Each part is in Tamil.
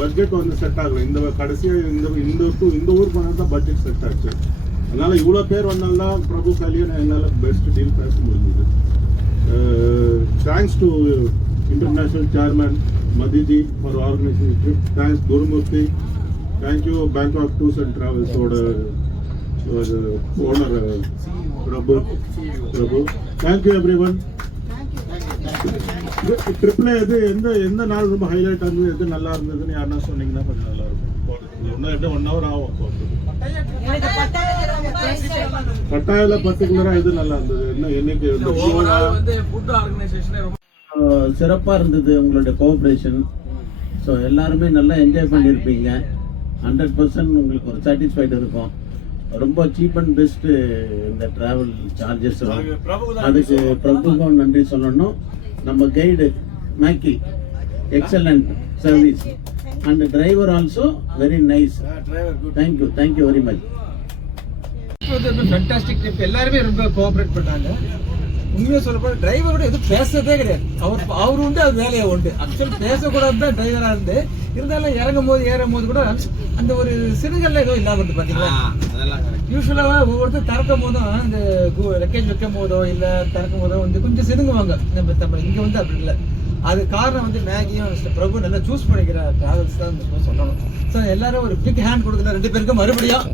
பட்ஜெட் வந்து செட் ஆகல. இந்த கடைசியாக இந்த ஊர் போனால் தான் பட்ஜெட் செட் ஆச்சு. அதனால இவ்வளோ பேர் வந்தால்தான் பிரபு கல்யாணம் என்னால் பெஸ்ட் டீல் பேச முடிஞ்சது. Thanks to international chairman Mathiji for organising trip. Thanks Gurumoorthy. Thank you Bangkok tours and டிராவல்ஸோட owner Prabhu. Thank you everyone. ட்ரிப்ல எந்த நாள் ரொம்ப ஹைலைட் ஆனது, எது நல்லா இருந்ததுன்னு யாருன்னா சொன்னீங்கன்னா கொஞ்சம் நல்லா இருக்கும். இன்னும் 1 hour ஆகும். பட்டாயில பர்டிகுலரா எது நல்லா இருந்தது? என்னைக்கு சிறப்பா இருந்தது உங்களுடைய கோஆபரேஷன். ஸோ எல்லாருமே நல்லா என்ஜாய் பண்ணியிருப்பீங்க. 100% உங்களுக்கு ஒரு சாட்டிஸ்ஃபைடு இருக்கும். ரொம்ப சீப் அண்ட் பெஸ்ட்டு இந்த ட்ராவல் சார்ஜஸ். அதுக்கு பிரபுக்கும் நன்றி சொல்லணும். நம்ம guide Maggie excellent service and driver also very nice. Thank you very much. Fantastic trip. எல்லாருமே ரொம்ப கோஆப்ரேட் பண்ணாங்க. உண்மையாக சொல்லப்போ டிரைவரோட எதுவும் பேசுறதே கிடையாது. அவர் உண்டு, அது வேலையை உண்டு. ஆக்சுவல் பேசக்கூடாது தான் டிரைவராக இருந்து. இருந்தாலும் இறங்கும் போது ஏறும் போது கூட அந்த ஒரு சிறுகள்லாம் எதுவும் இல்லாமல் இருந்து பார்த்தீங்களா. யூஸ்வலாக ஒவ்வொருத்தர் திறக்கும் போதும் இந்த லக்கேஜ் வைக்கும் போதோ இல்லை திறக்கும் போதோ வந்து கொஞ்சம் சிதுங்குவாங்க. நம்ம இங்கே வந்து அப்படி இல்லை. அது காரணம் வந்து மேகியும் மிஸ்டர் பிரபு நல்லா சூஸ் பண்ணிக்கிற டிராவல்ஸ் தான் சொல்லணும். ஸோ எல்லாரும் ஒரு பிக் ஹேண்ட் கொடுக்குற 2 பேருக்கும் மறுபடியும்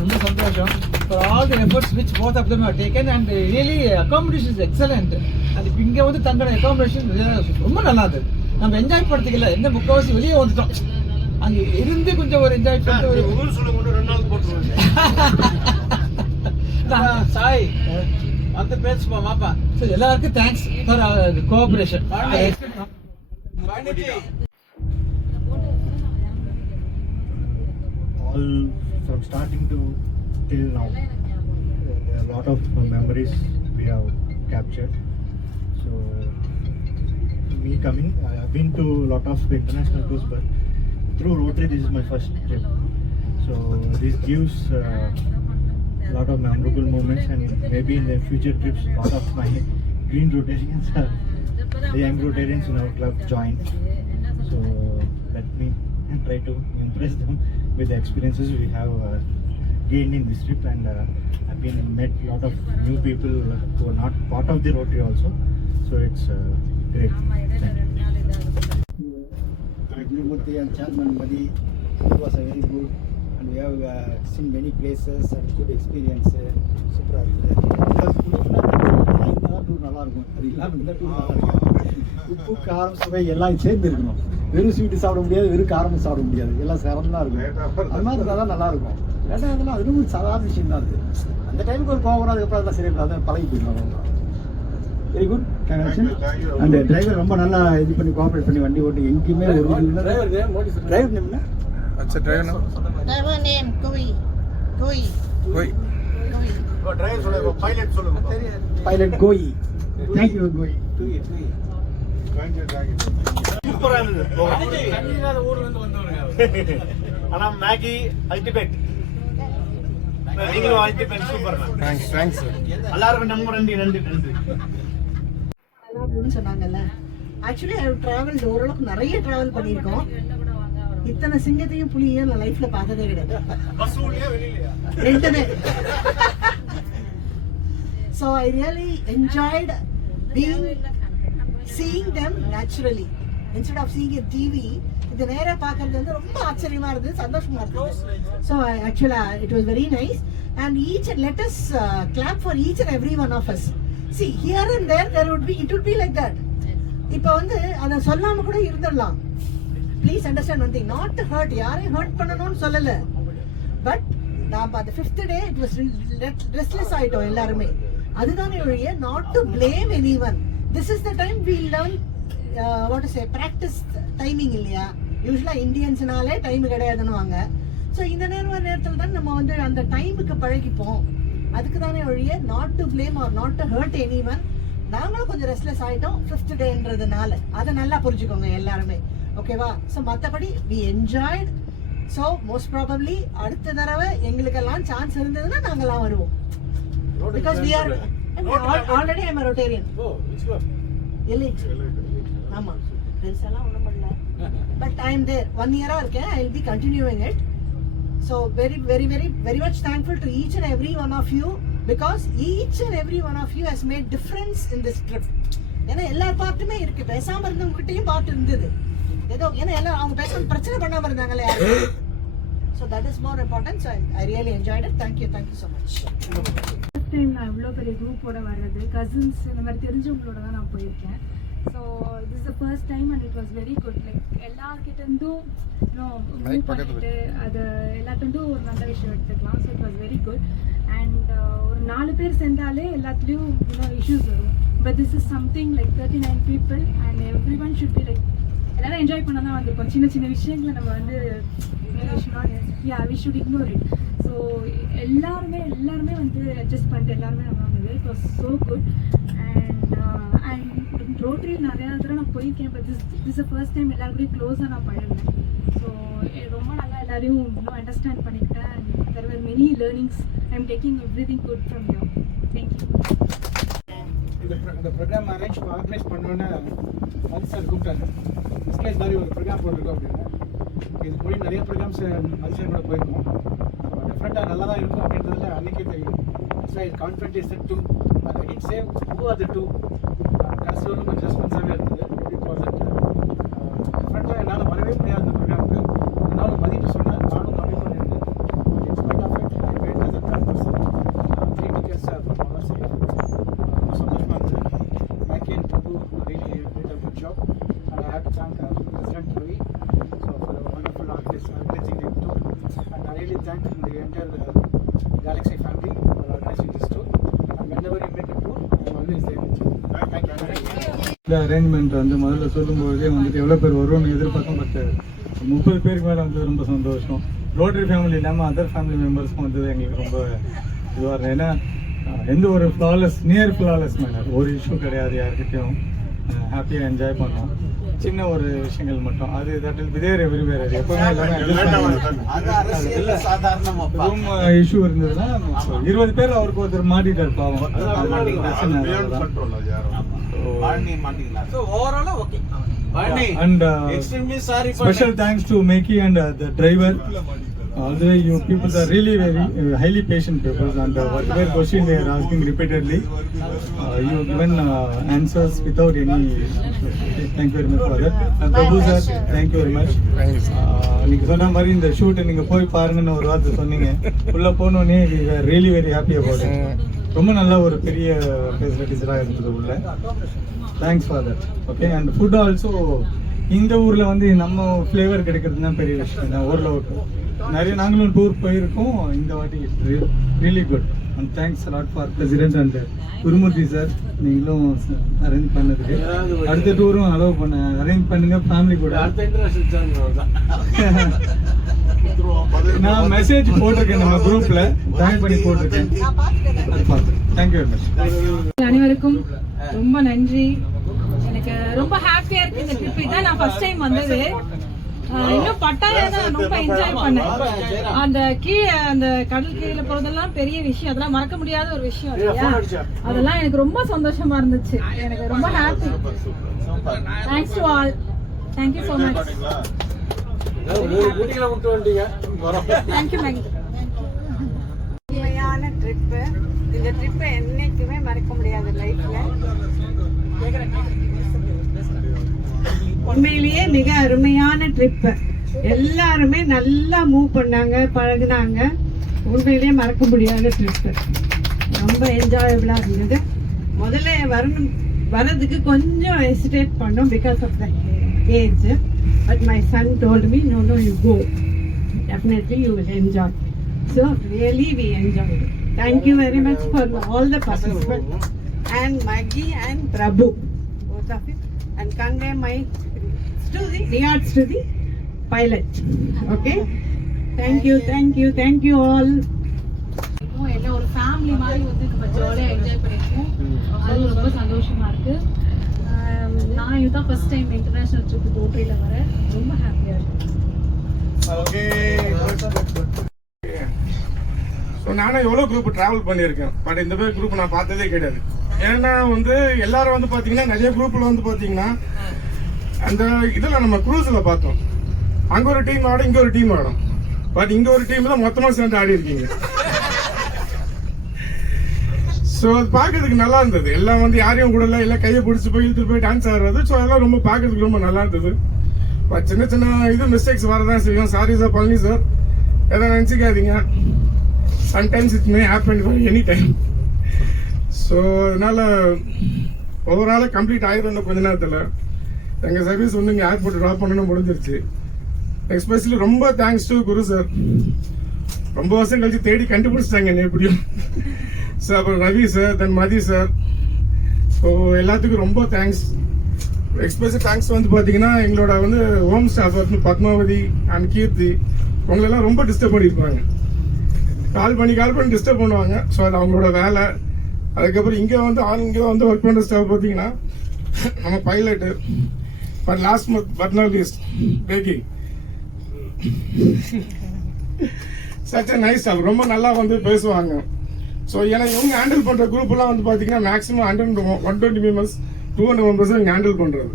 ரொம்ப சந்தோஷம். For all the efforts which both of them have taken and really accommodation is excellent. அது இங்கே வந்து தங்களோட அகாமடேஷன் ரொம்ப நல்லா இருந்தது. நம்ம என்ஜாய் படுத்திக்கல, எந்த முக்கால்வாசி வெளியே வந்துட்டோம். அங்கே இருந்து கொஞ்சம் ஒரு என்ஜாய் பண்ணிட்டு ஒரு 2 நாள் போட்டுருவாங்க. சாய் அந்த பேசுமா மாப்பா. ஸோ எல்லாருக்கும் thanks for cooperation. All from starting to till now, a lot of memories we have captured. So me coming, I have been to a lot of international tours, but through Rotary this is my first trip. So this gives a lot of memorable moments, and maybe in the future trips a lot of my green Rotarians are the young Rotarians in our club join. So let me try to impress them with the experiences we have gained in this trip, and I've been met a lot of new people who are not part of the Rotary also. So it's great. Thank you, Murthy and Chairman Madi. It was a very good, and we have seen many places and good experience. Super. நல்லா இருக்கும். அது இல்லாமல் இந்த டூர் நல்லா இருக்கும். உப்பு காரம் சுவை எல்லாம் சேர்ந்து இருக்கணும். வெறும் ஸ்வீட்டு சாப்பிட முடியாது, வெறும் காரமும் சாப்பிட முடியாது. எல்லாம் சிறந்தா இருக்கும். அது மாதிரி இருந்தால் தான் நல்லா இருக்கும். ஏன்னா அதெல்லாம் அதுவும் சாதாரண விஷயம் தான் இருக்குது. அந்த டைமுக்கு ஒரு கோவம், அதுக்கப்புறம் அதெல்லாம் சரியாக அதை பழகி போயிடலாம். Very good. அந்த டிரைவர் ரொம்ப நல்லா இது பண்ணி கோஆப்ரேட் பண்ணி வண்டி ஓட்டி எங்கேயுமே ஒரு டிரைவர் நேம் என்ன? अच्छा driver name Koi. டிரைவர் சொல்லுங்க, பைலட் சொல்லுங்க. Pilot koi. थैंक यू கோய். சூப்பரா இருந்தது. ஊர்ல இருந்து வந்தவங்க. ஆனா மேகி அல்டிமேட். நீங்களும் அல்டிமேட் சூப்பர். தேங்க்ஸ். எல்லாருக்கும் நம்ம நன்றி. அதான் சொன்னாங்கல்ல. ஆக்சுவலி ஐ ஹவ் டிராவல்ட், ஓரளவுக்கு நிறைய டிராவல் பண்ணியிருக்கோம். இத்தனை சிங்கத்தையும் புலியையும் நான் லைஃப்ல பார்த்ததே கிடையாது. ரெண்டுமே. So I really enjoyed seeing them naturally instead of seeing a TV. இது நேரா பார்க்கிறது வந்து ரொம்ப ஆச்சரியமா இருந்தது, சந்தோஷமா இருந்தது. So actually it was very nice, and let us clap for each and every one of us. See, here and there it would be like that. இப்போ வந்து அத சொல்லாம கூட இருந்துடலாம். Please understand one thing, not to hurt, யாரையும் ஹர்ட் பண்ணணும்னு சொல்லல. பட் நாம அந்த 5th day it was restless ஆயிட்டோம் எல்லாருமே. அதுதானே ஒழிய not to blame anyone. This is the time we learn what to say, practice timing இல்லையா. யூசுவலா இந்தியன்ஸ்னாலே டைம் கிடையாதுன்னுவாங்க. ஸோ இந்த நேரத்தில் தான் நம்ம வந்து அந்த டைமுக்கு பழகிப்போம். அதுக்கு தானே ஒழிய not to blame or not to hurt anyone. நாங்களும் கொஞ்சம் ரெஸ்ட்லெஸ் ஆயிட்டோம் 5th டேன்றதுனால. அதை நல்லா புரிஞ்சுக்கோங்க எல்லாருமே. ஓகேவா? ஸோ மற்றபடி we enjoyed. So most probably அடுத்த தடவை எங்களுக்கெல்லாம் சான்ஸ் இருந்ததுன்னா நாங்கெல்லாம் வருவோம். Because we are already I'm a Rotarian. Oh, which club? Elite. ஆமா. பெருசாலாம் ஒண்ணும் பண்ணல. but I am there. 1 year I will be continuing it. So very, very, very, very much thankful to each and every one of you, because each and every one of you has made difference in this trip. ஏன்னா எல்லா பார்ட்டுமே இருக்கு, பேசாம இருந்தவங்ககிட்டயும் பார்ட் இருந்தது ஏதோ, ஏன்னா எல்லாம் அவங்க பேசாம பிரச்சனை பண்ணாம இருந்தாங்களே யாரும். So that is more important. So I really enjoyed it. Thank you so much. First time நான் இவ்வளோ பெரிய குரூப்போட வர்றது, கசின்ஸ் இந்த மாதிரி தெரிஞ்சவங்களோட தான் நான் போயிருக்கேன். So this the first time and it was very good. Like எல்லார்கிட்டேருந்தும் மூவ் பண்ணிட்டு அது எல்லாத்துலேருந்தும் ஒரு நல்ல விஷயம் எடுத்துக்கலாம். So it was very good. And ஒரு 4 பேர் சேர்ந்தாலே எல்லாத்துலேயும் இஷ்யூஸ் வரும். But this is something like 39 people and everyone should be like எல்லாரும் என்ஜாய் பண்ண தான் வந்திருக்கோம். சின்ன சின்ன விஷயங்களை நம்ம வந்து we should ignore it. So எல்லாருமே வந்து அட்ஜஸ்ட் பண்ணிட்டு எல்லாருமே நல்லா இருந்தது. It was so good. And rotary நிறையா தடவை நான் போயிருக்கேன். பட் திஸ் ஃபர்ஸ்ட் டைம் எல்லாரும் கூட க்ளோஸாக நான் பழகினேன். ஸோ ரொம்ப நல்லா எல்லாரையும் இன்னும் அண்டர்ஸ்டாண்ட் பண்ணிக்கிட்டேன். And there were many learnings. I am taking everything good from you. Thank you. இந்த ப்ரோக்ராம் ஆர்கனைஸ் பண்ணோன்னே மதி சார் கூப்பிட்டாங்க. ஸ்கேஸ் மாதிரி ஒரு ப்ரோக்ராம் போட்டிருக்கோம் அப்படின்னு. இதுக்கு முன்னாடி நிறைய ப்ரோக்ராம்ஸ் மதி சார் கூட போயிருக்கோம். டெஃபினட்டாக நல்லா தான் இருக்கும் அப்படின்றதுல அன்றைக்கே தெரியும். ஸோ இது confident is the 2. But I did save who are த 2. கடைசி ஒன்று கொஞ்சம் ரெஸ்பான்ஸாகவே இருந்தது. இட் வாஸ் டெஃபினட்டாக என்னால் வரவே முடியாது இந்த ப்ரோக்ராமுக்கு. என்னால் மதிட்டு சொன்னால் நானும் கம்மி பண்ணியிருந்தேன். In spite of it I made us a 3 tickets from our side. சந்தோஷமாக இருந்தது. Maki and Prabhu really did a good job. And I have to thank President Ravi for the wonderful organizing the tour. And I really thank the entire Galaxy family for organizing this tour. And whenever you make a tour, I am always there with you. Thank you. இந்த அரேஞ்ச்மெண்ட் வந்து முதல்ல சொல்லும்போதே வந்துட்டு எவ்வளோ பேர் வரும்னு எதிர்பார்த்தோம். பட் 30 பேருக்கு மேலே வந்து ரொம்ப சந்தோஷம். ரோட்டரி ஃபேமிலி இல்லாமல் அதர் ஃபேமிலி மெம்பர்ஸ்க்கும் வந்தது எங்களுக்கு ரொம்ப இதுவாக இருந்தது. ஏன்னா எந்த ஒரு நியர் ஃப்ளாலெஸ் மேனர், ஒரு இஷ்யூ கிடையாது. யார்கிட்டையும் ஹாப்பியாக என்ஜாய் பண்ணோம். சின்ன ஒரு விஷயங்கள் மட்டும் அது that will be there everywhere. அது எப்பவுமே ரூம் இஷ்யூ இருந்ததுன்னா 20 பேர் அவருக்கு ஒருத்தர் மாட்டிட்டார் பாவம். And special thanks to Meki and the driver. Although you people are really very highly patient people, and whatever question they are asking repeatedly, you have given answers without any. Thank you very much for that. And Prabhu sir, thank you very much. நீங்க சொன்ன மாதிரி இந்த ஷூட் நீங்க போய் பாருங்கன்னு ஒரு வார்த்தை சொன்னீங்க. உள்ள போனோடனே we were really very happy about it. ரொம்ப நல்ல ஒரு பெரிய ஃபெசிலிட்டிஸ்லாம் இருந்தது உள்ள. Thanks for that. Okay, and food also இந்த ஊர்ல வந்து நம்ம ஃப்ளேவர் கிடைக்கிறது தான் பெரிய விஷயம். நான் ஓரளவுக்கு நிறைய நாங்களும் டூர் போயிருக்கோம். இந்த வாட்டி really good. And thanks lot for president and Gurumurthy sir, நீங்களும் அரேஞ்ச் பண்ணதுக்கு. அடுத்த டூரும் அரேஞ்ச் பண்ணுங்க ஃபேமிலி கூட. நான் மெசேஜ் போட்டிருக்கேன் நம்ம குரூப்ல, ஜாயின் பண்ணி போட்டிருக்கேன். அது பார்த்து தேங்க்யூ வெரி மச். அனைவருக்கும் ரொம்ப நன்றி. எனக்கு ரொம்ப ஹாப்பியா இருக்கு. இந்த ட்ரிப் இதான் நான் ஃபர்ஸ்ட் டைம் வந்தது. இன்னும் பட்டாயா தான் ரொம்ப என்ஜாய் பண்ணேன். அந்த கீழே அந்த கடல் கீழே போறதெல்லாம் பெரிய விஷயம், அதெல்லாம் மறக்க முடியாத ஒரு விஷயம் இல்லையா? அதெல்லாம் எனக்கு ரொம்ப சந்தோஷமா இருந்துச்சு. எனக்கு ரொம்ப happy. Thanks to all. Thank you so much. Thank you Maggi. உண்மையான ட்ரிப்பு. இந்த ட்ரிப்பை என்னைக்குமே மறக்க முடியாது லைஃப்ல. உண்மையிலேயே மிக அருமையான ட்ரிப். எல்லாருமே நல்லா மூவ் பண்ணாங்க, பழகுனாங்க. உண்மையிலேயே மறக்க முடியாத ட்ரிப். ரொம்ப என்ஜாயபிளா இருந்தது. முதல்ல வரதுக்கு கொஞ்சம் ஹெசிடேட் பண்ணோம் because of the age. But my son told me no you go, definitely you will enjoy. So really we enjoy. Thank you very much for all the participants and Maggie and Prabhu, both of you, and convey my regards to the pilot. Okay, thank you all. என்ன ஒரு ஃபேமிலி மாதிரி வந்து ஜாலியாக என்ஜாய் பண்ணியிருக்கோம். அது ரொம்ப சந்தோஷமா இருக்கு. நான் இதுதான் ஃபர்ஸ்ட் டைம் இன்டர்நேஷனல் ட்ரிப் ரோட்டரியில் வரேன். ரொம்ப ஹாப்பியாக இருக்கு. நானும் எவ்வளோ குரூப் டிராவல் பண்ணியிருக்கேன். பட் இந்த மாதிரி குரூப் நான் பார்த்ததே கிடையாது. ஏன்னா வந்து எல்லாரும் வந்து பார்த்தீங்கன்னா நிறைய குரூப்பில் வந்து பார்த்தீங்கன்னா அந்த இதில் நம்ம க்ரூஸில் பார்த்தோம், அங்கே ஒரு டீம் ஆடும், இங்கே ஒரு டீம் ஆடும். பட் இங்கே ஒரு டீம் தான் மொத்தமாக சேர்ந்து ஆடி இருக்கீங்க. ஸோ அது பார்க்கறதுக்கு நல்லா இருந்தது. எல்லாம் வந்து யாரையும் கூட இல்லை, எல்லாம் கையை பிடிச்சி போய் இழுத்துட்டு போய் டான்ஸ் ஆடுறது. ஸோ அதெல்லாம் ரொம்ப பார்க்கறதுக்கு ரொம்ப நல்லா இருந்தது. பட் சின்ன சின்ன இது மிஸ்டேக்ஸ் வரதான் செய்யும். சாரி சார், பழனி சார், எதாவது நினச்சிக்காதீங்க. Sometimes it may happen any time. So அதனால ஓவராலாக கம்ப்ளீட் ஆயிரும் கொஞ்ச நேரத்தில். எங்கள் சர்வீஸ் வந்து இங்கே ஏர்போர்ட் ட்ராப் பண்ணணும் முடிஞ்சிருச்சு. எஸ்பெஷலி ரொம்ப தேங்க்ஸ் டு குரு சார். ரொம்ப வருஷம் கழிச்சு தேடி கண்டுபிடிச்சிட்டாங்க என்ன எப்படியும். ஸோ அப்புறம் ரவி சார், தென் மதி சார், ஸோ எல்லாத்துக்கும் ரொம்ப தேங்க்ஸ். எக்ஸ்பெஷல் தேங்க்ஸ் வந்து பார்த்தீங்கன்னா எங்களோட வந்து ஹோம் ஸ்டாஃப் வந்து பத்மாவதி அண்ட் கீர்த்தி, உங்களெல்லாம் ரொம்ப டிஸ்டர்ப் பண்ணியிருப்பாங்க. கால் பண்ணி டிஸ்டர்ப் பண்ணுவாங்க. ஸோ அது அவங்களோட வேலை. அதுக்கப்புறம் இங்கே வந்து ஒர்க் பண்ணுற ஸ்டாஃப் பார்த்தீங்கன்னா நம்ம pilot, but last but not least packing, such a nice staff. ரொம்ப நல்லா வந்து பேசுவாங்க. ஸோ ஏன்னா இவங்க ஹேண்டில் பண்ணுற குரூப்லாம் வந்து பார்த்தீங்கன்னா மேக்ஸிமம் 120 மெம்பர்ஸ் 200 மெம்பர்ஸ் இங்கே ஹேண்டில் பண்ணுறது.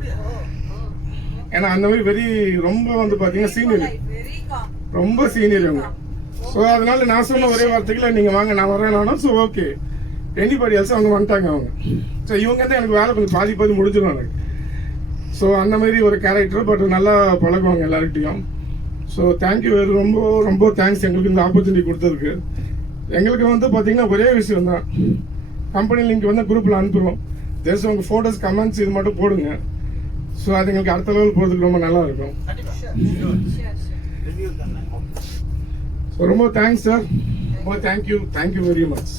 ஏன்னா அந்த மாதிரி ரொம்ப வந்து பார்த்தீங்கன்னா சீனியர், ரொம்ப சீனியர் இவங்க. ஸோ அதனால நான் சொன்ன ஒரே வார்த்தைகளை நீங்கள் வாங்க நான் வரேன். ஸோ ஓகே, எனிபடி எல்ஸ் அவங்க வந்துட்டாங்க அவங்க. ஸோ இவங்க தான் எனக்கு வேலை கொஞ்சம் பாதி முடிஞ்சிடும் எனக்கு. ஸோ அந்த மாதிரி ஒரு கேரக்டர், பட் நல்லா பழகுவாங்க எல்லார்கிட்டையும். ஸோ தேங்க்யூ, ரொம்ப ரொம்ப தேங்க்ஸ் எங்களுக்கு இந்த ஆப்பர்ச்சுனிட்டி கொடுத்ததுக்கு. எங்களுக்கு வந்து பார்த்தீங்கன்னா ஒரே விஷயம் தான், கம்பெனி லிங்க் வந்து குரூப்பில் அனுப்புகிறோம். ஜஸ்ட் உங்கள் ஃபோட்டோஸ் கமெண்ட்ஸ் இது மட்டும் போடுங்க. ஸோ அது எங்களுக்கு அடுத்த லெவல் போகிறதுக்கு ரொம்ப நல்லா இருக்கும். ஸோ ரொம்ப தேங்க்ஸ் சார், ரொம்ப தேங்க்யூ வெரி மச்.